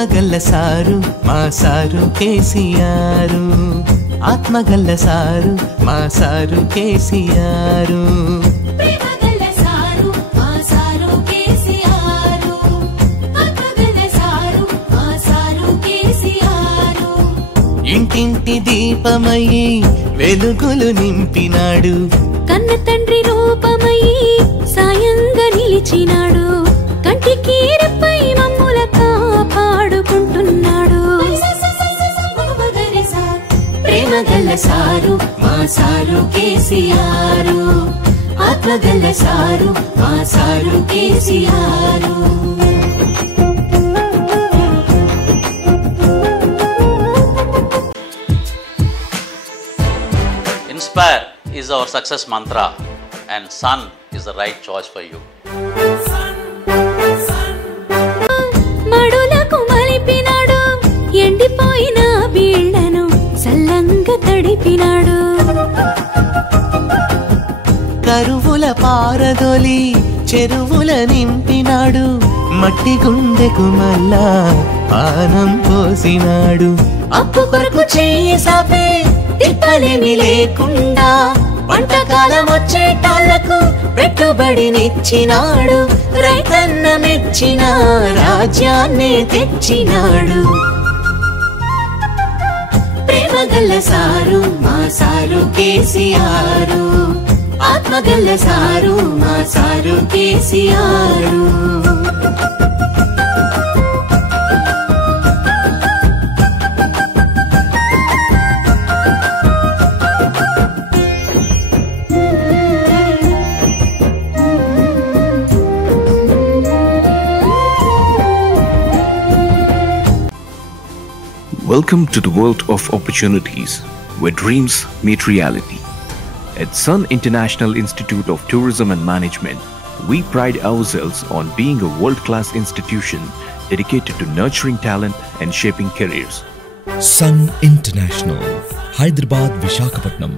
ఆత్మగల్ల sir మా sir KCR, ఆత్మగల్ల sir మా sir KCR. ఇంటింటి దీపమయ్యి వెలుగులు నింపినాడు, కన్న తండ్రి రూపమయ్యి సాయంగా నిలిచినాడు, కంటికి రెప్పై మమ్ముల కాపాడుకుంటున్నాడు. ప్రేమగల్ల సారు మా సారు కేసీఆర్, ఆత్మగల్ల సారు మా sir KCR. Inspire is our success mantra and Sun is the right choice for you. మడులకు మలిపినాడు, ఎండిపోయిన బీళ్లను సల్లంగా తడిపినాడు, కరువుల పారదొలి చెరువుల నింపినాడు, మట్టి గుండెకు మళ్ళా పానం పోసినాడు. అప్పు కొరకు చెయ్యి సాపే తిప్పలేమి లేకుండా వంటకాలం వచ్చేటాళ్లకు పెట్టుబడినిచ్చినాడు, రైతన్న మెచ్చిన రాజ్యాన్ని తెచ్చినాడు. ప్రేమగల్ల సారు మా సారు కేసీఆర్, ఆత్మగల్ల సారు మా sir KCR. Welcome to the world of opportunities, where dreams meet reality. At Sun International Institute of Tourism and Management, we pride ourselves on being a world-class institution dedicated to nurturing talent and shaping careers. Sun International, Hyderabad, Visakhapatnam.